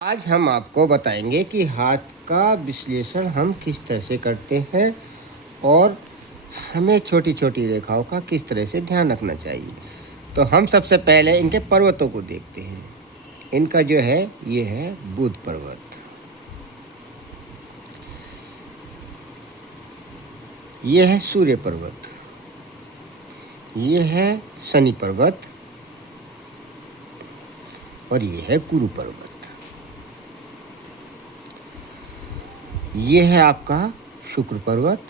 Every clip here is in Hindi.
आज हम आपको बताएंगे कि हाथ का विश्लेषण हम किस तरह से करते हैं और हमें छोटी छोटी रेखाओं का किस तरह से ध्यान रखना चाहिए। तो हम सबसे पहले इनके पर्वतों को देखते हैं। इनका जो है ये है बुध पर्वत, ये है सूर्य पर्वत, ये है शनि पर्वत और ये है गुरु पर्वत। ये है आपका शुक्र पर्वत,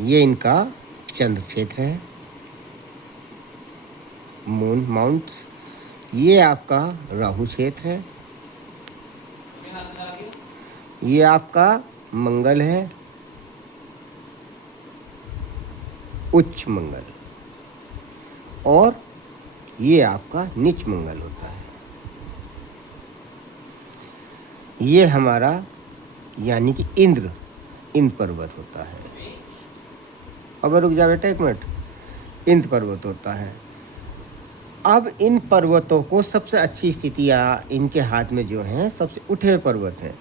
ये इनका चंद्र क्षेत्र है, मून माउंट्स। ये आपका राहु क्षेत्र है, ये आपका मंगल है, उच्च मंगल, और ये आपका नीच मंगल होता है। ये हमारा यानी कि इंद्र पर्वत होता है। अब रुक जा बेटा एक मिनट। इंद्र पर्वत होता है। अब इन पर्वतों को सबसे अच्छी स्थितियाँ इनके हाथ में जो हैं सबसे उठे हुए पर्वत हैं।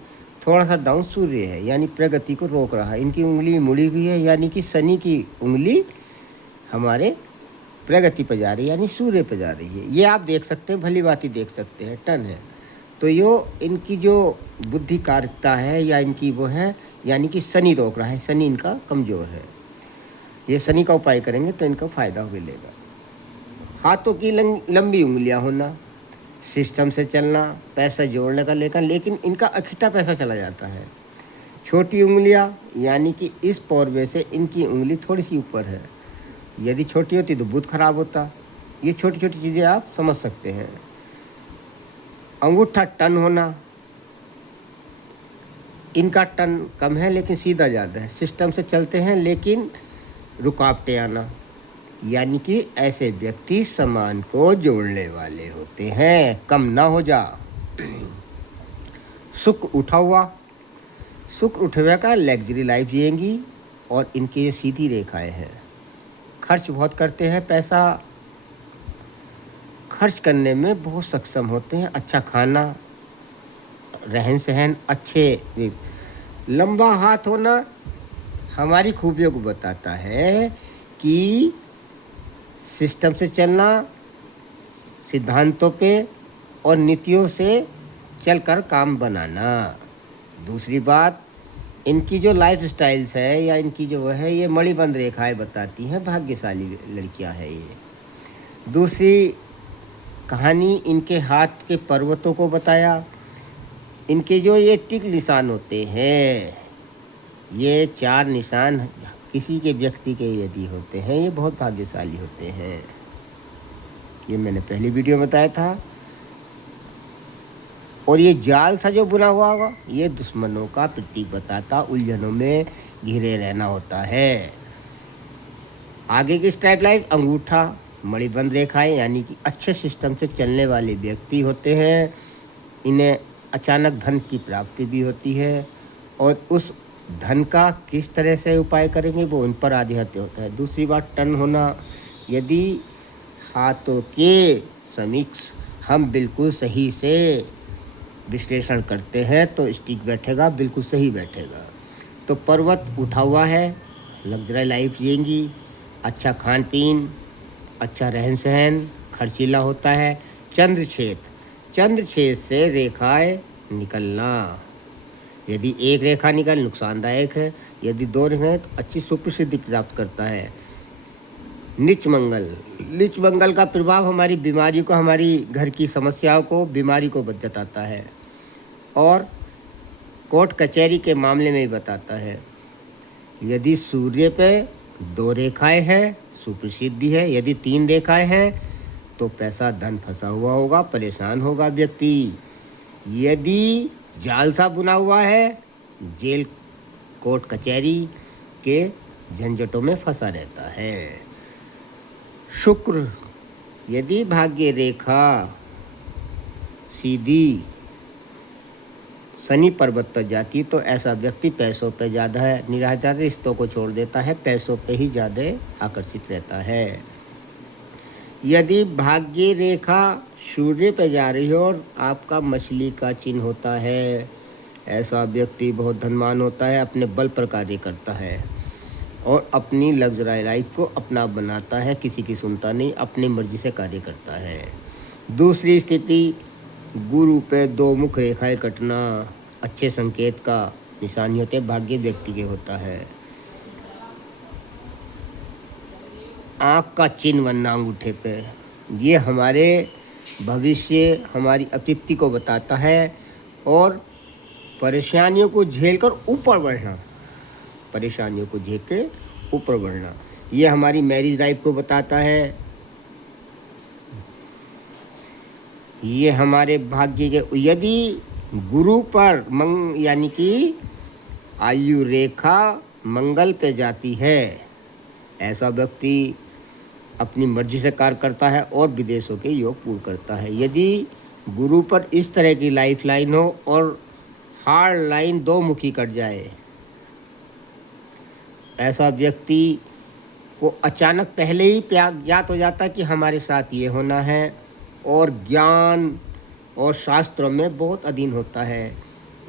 थोड़ा सा डाउन सूर्य है यानी प्रगति को रोक रहा है। इनकी उंगली मुड़ी हुई है यानी कि शनि की उंगली हमारे प्रगति पर जा रही है यानी सूर्य पर जा रही है। ये आप देख सकते हैं, भली बात ही देख सकते हैं, टन है। तो यो इनकी जो बुद्धि कारिकता है या इनकी वो है यानी कि शनि रोक रहा है, शनि इनका कमज़ोर है। ये शनि का उपाय करेंगे तो इनका फ़ायदा मिलेगा। हाथों की लंबी उंगलियां होना, सिस्टम से चलना, पैसा जोड़ने का लेकिन इनका अखिटा पैसा चला जाता है। छोटी उंगलियां यानी कि इस पौरवे से इनकी उंगली थोड़ी सी ऊपर है। यदि छोटी होती तो बुध खराब होता। ये छोटी छोटी चीज़ें आप समझ सकते हैं। अंगूठा टन होना, इनका टन कम है लेकिन सीधा ज़्यादा है। सिस्टम से चलते हैं लेकिन रुकावटें आना, यानी कि ऐसे व्यक्ति सामान को जोड़ने वाले होते हैं, कम ना हो जा। शुक्र उठा हुआ, शुक्र उठे हुए का लग्जरी लाइफ जिएंगी और इनकी ये सीधी रेखाएं हैं। खर्च बहुत करते हैं, पैसा खर्च करने में बहुत सक्षम होते हैं। अच्छा खाना, रहन सहन अच्छे। लंबा हाथ होना हमारी खूबियों को बताता है कि सिस्टम से चलना, सिद्धांतों पे और नीतियों से चलकर काम बनाना। दूसरी बात, इनकी जो लाइफ स्टाइल्स है या इनकी जो है ये मणिबंध रेखाएं बताती हैं, भाग्यशाली लड़कियां हैं ये। दूसरी कहानी इनके हाथ के पर्वतों को बताया। इनके जो ये टिक निशान होते हैं, ये 4 निशान किसी के व्यक्ति के यदि होते हैं ये बहुत भाग्यशाली होते हैं। ये मैंने पहली वीडियो में बताया था। और ये जाल सा जो बुना हुआ होगा ये दुश्मनों का प्रतीक बताता, उलझनों में घिरे रहना होता है। आगे की स्ट्राइप लाइन अंगूठा मणिबंध रेखाएं यानी कि अच्छे सिस्टम से चलने वाले व्यक्ति होते हैं। इन्हें अचानक धन की प्राप्ति भी होती है और उस धन का किस तरह से उपाय करेंगे वो उन पर आधिपत्य होता है। दूसरी बात, टन होना, यदि हाथों के समीक्ष हम बिल्कुल सही से विश्लेषण करते हैं तो स्टिक बैठेगा, बिल्कुल सही बैठेगा। तो पर्वत उठा हुआ है, लग्जरी लाइफ जिएंगी, अच्छा खान पीन, अच्छा रहन सहन, खर्चीला होता है। चंद्र छेद से रेखाएं निकलना, यदि एक रेखा निकल नुकसानदायक है, यदि 2 रेखाएं तो अच्छी सुप्रसिद्धि प्राप्त करता है। नीच मंगल का प्रभाव हमारी बीमारी को, हमारी घर की समस्याओं को, बीमारी को बताता है और कोर्ट कचहरी के मामले में भी बताता है। यदि सूर्य पे 2 रेखाएं हैं सुप्रसिद्धि है, यदि 3 रेखाएं हैं तो पैसा धन फंसा हुआ होगा, परेशान होगा व्यक्ति। यदि जाल सा बुना हुआ है, जेल कोर्ट कचहरी के झंझटों में फंसा रहता है। शुक्र, यदि भाग्य रेखा सीधी शनि पर्वत पर जाती तो ऐसा व्यक्ति पैसों पर ज़्यादा निराधार रिश्तों को छोड़ देता है, पैसों पे ही ज़्यादा आकर्षित रहता है। यदि भाग्य रेखा सूर्य पे जा रही हो और आपका मछली का चिन्ह होता है, ऐसा व्यक्ति बहुत धनवान होता है, अपने बल पर कार्य करता है और अपनी लग्जरी लाइफ को अपना बनाता है, किसी की सुनता नहीं, अपनी मर्जी से कार्य करता है। दूसरी स्थिति, गुरु पे दो मुख रेखाएं कटना अच्छे संकेत का निशानी होते हैं, भाग्य व्यक्ति के होता है। आँख का चिन्ह बनना अंगूठे पे, ये हमारे भविष्य, हमारी अतीत को बताता है और परेशानियों को झेलकर ऊपर बढ़ना, परेशानियों को झेल के ऊपर बढ़ना, ये हमारी मैरिज लाइफ को बताता है। ये हमारे भाग्य के, यदि गुरु पर यानी कि आयु रेखा मंगल पे जाती है, ऐसा व्यक्ति अपनी मर्जी से कार्य करता है और विदेशों के योग पूर्ण करता है। यदि गुरु पर इस तरह की लाइफ लाइन हो और हार्ड लाइन दो मुखी कट जाए, ऐसा व्यक्ति को अचानक पहले ही ज्ञात हो जाता है कि हमारे साथ ये होना है और ज्ञान और शास्त्रों में बहुत अधीन होता है।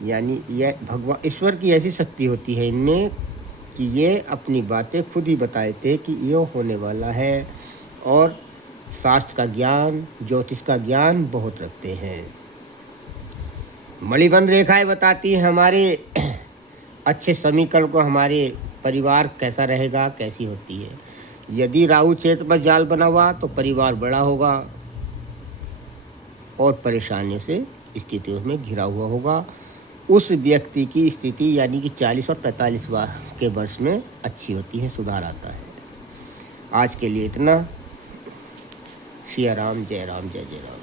यानी यह भगवान ईश्वर की ऐसी शक्ति होती है इनमें कि ये अपनी बातें खुद ही बताते हैं कि ये होने वाला है और शास्त्र का ज्ञान, ज्योतिष का ज्ञान बहुत रखते हैं। मणिबंध रेखाएं बताती हैं हमारे अच्छे समीकरण को, हमारे परिवार कैसा रहेगा, कैसी होती है। यदि राहु क्षेत्र पर जाल बना हुआ तो परिवार बड़ा होगा और परेशानियों से स्थितियों में घिरा हुआ होगा। उस व्यक्ति की स्थिति यानी कि 40 और 45 के वर्ष में अच्छी होती है, सुधार आता है। आज के लिए इतना। सिया राम, जय राम, जय जय राम।